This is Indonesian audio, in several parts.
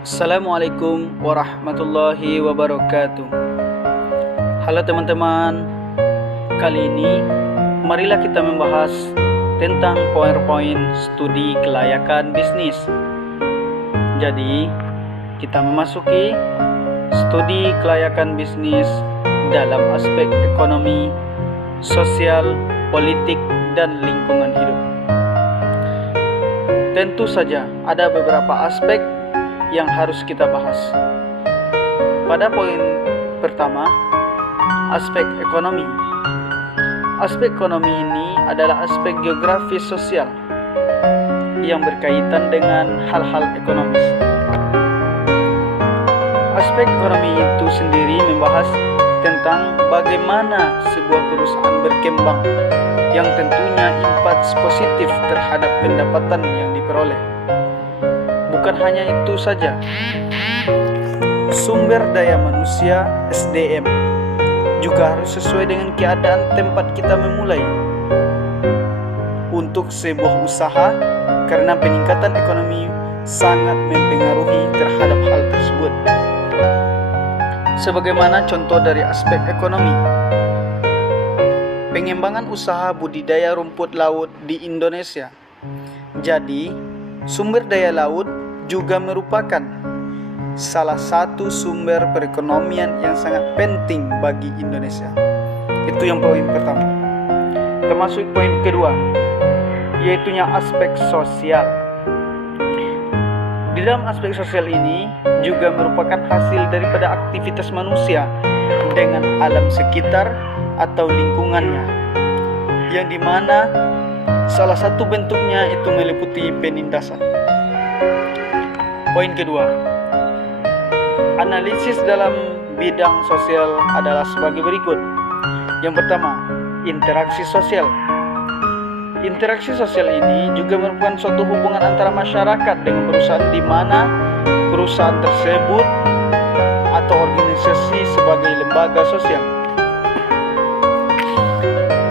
Assalamualaikum warahmatullahi wabarakatuh. Halo teman-teman, kali ini marilah kita membahas tentang PowerPoint studi kelayakan bisnis. Jadi, kita memasuki studi kelayakan bisnis dalam aspek ekonomi, sosial, politik, dan lingkungan hidup. Tentu saja ada beberapa aspek yang harus kita bahas. Pada poin pertama, aspek ekonomi. Aspek ekonomi ini adalah aspek geografis sosial yang berkaitan dengan hal-hal ekonomis. Aspek ekonomi itu sendiri membahas tentang bagaimana sebuah perusahaan berkembang yang tentunya impact positif terhadap pendapatan yang diperoleh. Bukan hanya itu saja, sumber daya manusia (SDM) juga harus sesuai dengan keadaan tempat kita memulai untuk sebuah usaha, karena peningkatan ekonomi sangat mempengaruhi terhadap hal tersebut. Sebagaimana contoh dari aspek ekonomi, pengembangan usaha budidaya rumput laut di Indonesia. Jadi, sumber daya laut juga merupakan salah satu sumber perekonomian yang sangat penting bagi Indonesia. Itu yang poin pertama. Termasuk poin kedua, yaitunya aspek sosial. Di dalam aspek sosial ini juga merupakan hasil daripada aktivitas manusia dengan alam sekitar atau lingkungannya, yang dimana salah satu bentuknya itu meliputi penindasan. Poin kedua, analisis dalam bidang sosial adalah sebagai berikut. Yang pertama, interaksi sosial. Interaksi sosial ini juga merupakan suatu hubungan antara masyarakat dengan perusahaan, di mana perusahaan tersebut atau organisasi sebagai lembaga sosial.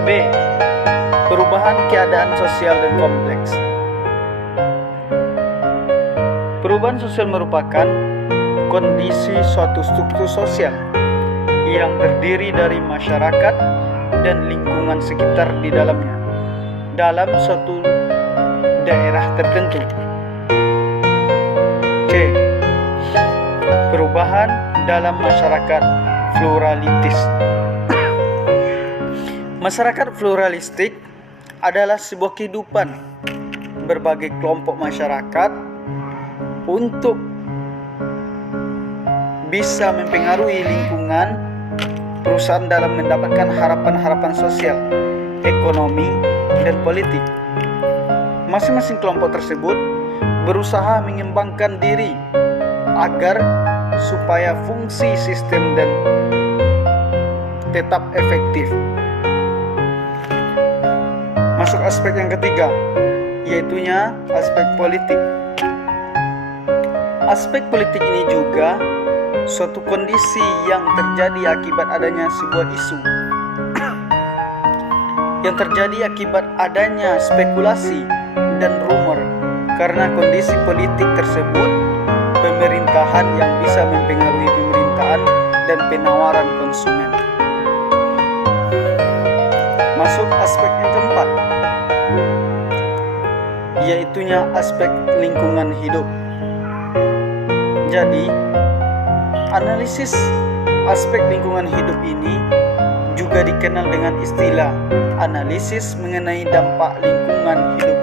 B. Perubahan keadaan sosial dan kompleks. Perubahan sosial merupakan kondisi suatu struktur sosial yang terdiri dari masyarakat dan lingkungan sekitar di dalamnya dalam suatu daerah tertentu. C. Perubahan dalam masyarakat pluralitis. Masyarakat pluralistik adalah sebuah kehidupan berbagai kelompok masyarakat untuk bisa mempengaruhi lingkungan perusahaan dalam mendapatkan harapan-harapan sosial, ekonomi, dan politik. Masing-masing kelompok tersebut berusaha mengembangkan diri agar supaya fungsi sistem dan tetap efektif. Masuk aspek yang ketiga, yaitunya aspek politik. Aspek politik ini juga suatu kondisi yang terjadi akibat adanya sebuah isu, yang terjadi akibat adanya spekulasi dan rumor. Karena kondisi politik tersebut, pemerintahan yang bisa mempengaruhi pemerintahan dan penawaran konsumen. Masuk aspek yang keempat, yaitunya aspek lingkungan hidup. Jadi, analisis aspek lingkungan hidup ini juga dikenal dengan istilah analisis mengenai dampak lingkungan hidup.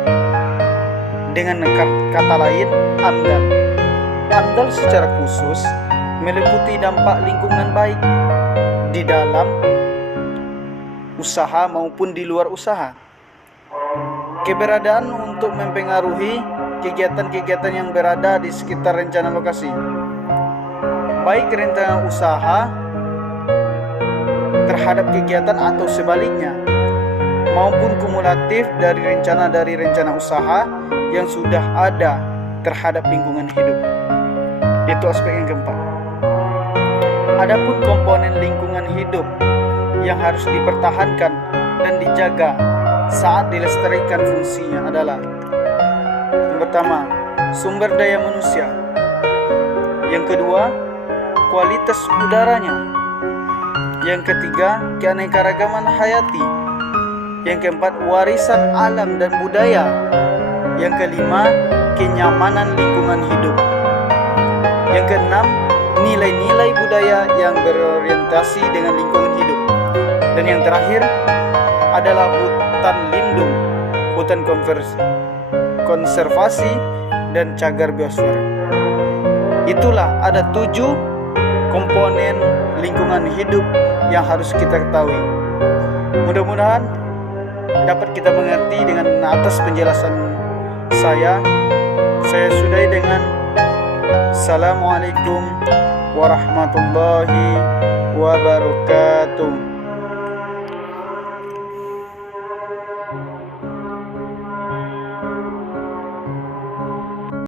Dengan kata lain, AMDAL. AMDAL secara khusus meliputi dampak lingkungan baik di dalam usaha maupun di luar usaha. Keberadaan untuk mempengaruhi kegiatan-kegiatan yang berada di sekitar rencana lokasi, baik rencana usaha terhadap kegiatan atau sebaliknya, maupun kumulatif dari rencana usaha yang sudah ada terhadap lingkungan hidup. Itu aspek yang keempat. Adapun komponen lingkungan hidup yang harus dipertahankan dan dijaga saat dilestarikan fungsinya adalah: yang pertama, sumber daya manusia. Yang kedua, kualitas udaranya. Yang ketiga, keanekaragaman hayati. Yang keempat, warisan alam dan budaya. Yang kelima, kenyamanan lingkungan hidup. Yang keenam, nilai-nilai budaya yang berorientasi dengan lingkungan hidup. Dan yang terakhir adalah hutan lindung, hutan konservasi, dan cagar biosfer. Itulah ada 7 komponen lingkungan hidup yang harus kita ketahui. Mudah-mudahan dapat kita mengerti. Dengan atas penjelasan saya sudahi dengan Assalamualaikum warahmatullahi wabarakatuh.